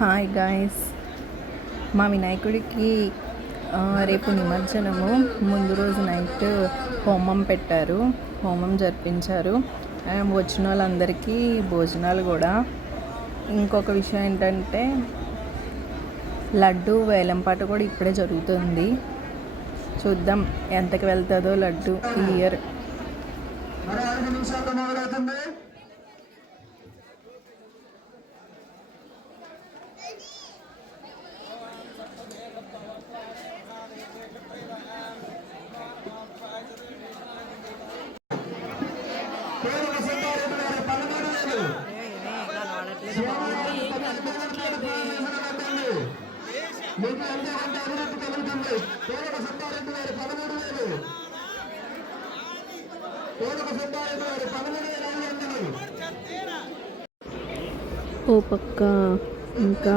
Hi guys, మా వినాయకుడికి రేపు నిమజ్జనము. ముందు రోజు నైట్ హోమం పెట్టారు, హోమం జరిపించారు. వచ్చిన వాళ్ళందరికీ భోజనాలు కూడా. ఇంకొక విషయం ఏంటంటే లడ్డు వేలంపాట కూడా ఇప్పుడే జరుగుతుంది. చూద్దాం ఎంతకి వెళ్తుందో లడ్డు ఈ ఇయర్. ఓ పక్క ఇంకా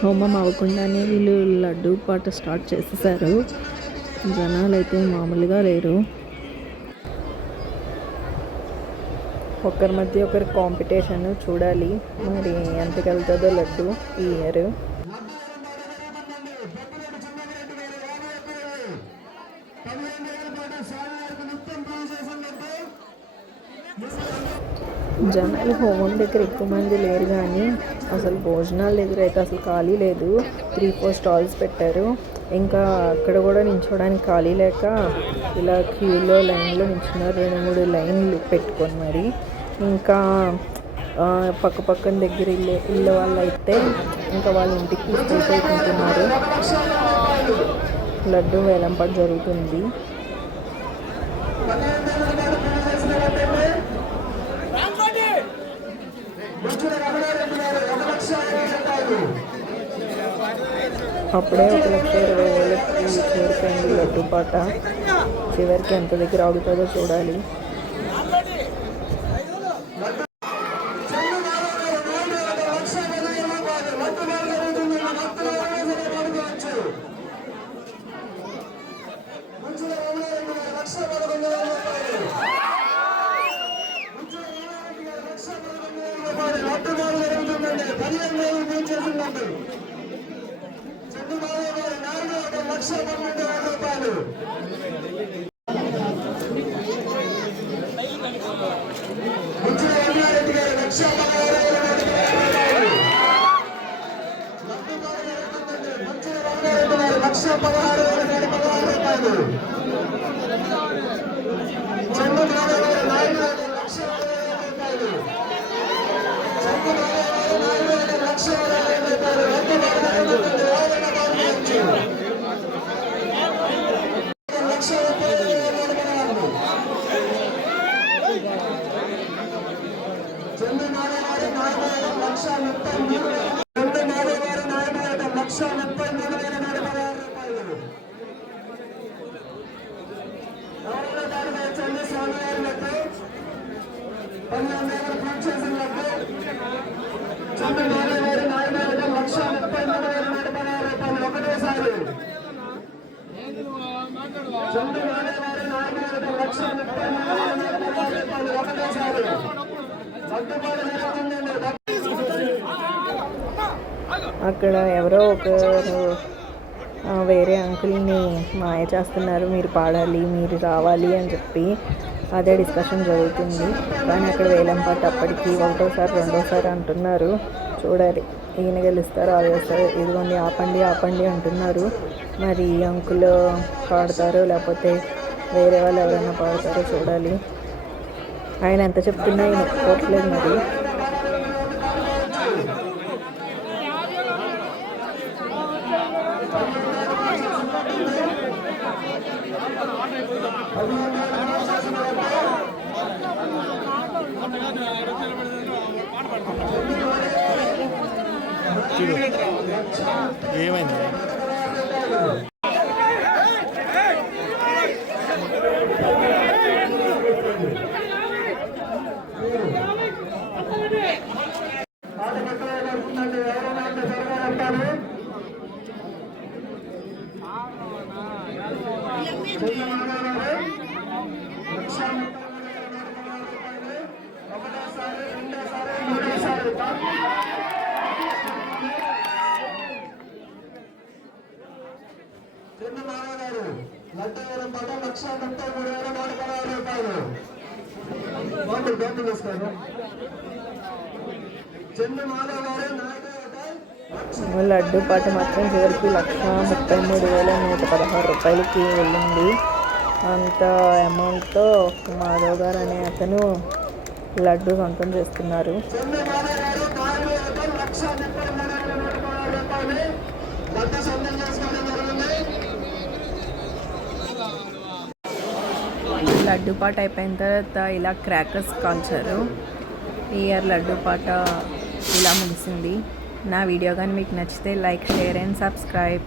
హోమం అవ్వకుండానే వీళ్ళు లడ్డు పాట స్టార్ట్ చేసేసారు. జనాలు అయితే మామూలుగా లేరు. ఒకరి మధ్య ఒకరి కాంపిటీషన్. చూడాలి మరి ఎంతకి వెళ్తుందో లడ్డు ఈ ఇయర్. జనాలు హోమం దగ్గర ఎక్కువ మంది లేరు, కానీ అసలు భోజనాల దగ్గర అయితే అసలు ఖాళీ లేదు. 3-4 స్టాల్స్ పెట్టారు. ఇంకా అక్కడ కూడా నించోడానికి ఖాళీ లేక ఇలా క్యూలో లైన్లో నించున్నారు. 2-3 లైన్లు పెట్టుకొని మరి. ఇంకా పక్క పక్కన దగ్గర ఇల్లు వాళ్ళు అయితే ఇంకా వాళ్ళ ఇంటికి తీసుకెళ్ళిపోతున్నారు. లడ్డు వేలంపాట జరుగుతుంది. అప్పుడే 1,20,000కి చేరిపోయింది లడ్డు పాట. చివరికి ఎంత దగ్గర ఆగుతుందో చూడాలి. అక్కడ ఎవరో ఒకరు వేరే అంకుల్ని మాయ చేస్తున్నారు, మీరు పాడాలి, మీరు రావాలి అని చెప్పి. అదే డిస్కషన్ జరుగుతుంది. కానీ అక్కడ వేలంపాట అప్పటికి 1వ సారి 2వ సారి అంటున్నారు. చూడాలి ఈయన గెలుస్తారో అది వేస్తారో. ఇదిగోండి ఆపండి ఆపండి అంటున్నారు. మరి అంకుల్ పాడతారో లేకపోతే వేరే వాళ్ళు ఎవరైనా పాడతారో చూడాలి. ఆయన ఎంత చెప్తున్నా ఈయన ఒప్పుకోవట్లేదు మరి. ఏమైంది? లడ్డు వేలం పాట 1,33,116 రూపాయలు. బాగుంటుంది తీసుకోండి. చెన్ను మాధవ్ గారు నాయుడు హోటల్ లడ్డు పాట మాత్రం చివరికి 1,33,116 రూపాయలకి వెళ్ళింది. అంత అమౌంట్తో మాధవ్ గారు అనే అతను లడ్డు సొంతం చేస్తున్నారు. చెన్ను మాధవ్ గారు నాయుడు హోటల్ 1,33,116 రూపాయలు లడ్డు సొంతం చేసుకోవడం జరిగింది. లడ్డు పాట అయిపోయిన తర్వాత ఇలా క్రాకర్స్ కాల్చారు. ఈ ఇయర్ లడ్డు పాట ఇలా ముగిసింది. నా వీడియో కానీ మీకు నచ్చితే లైక్, షేర్ అండ్ సబ్స్క్రైబ్.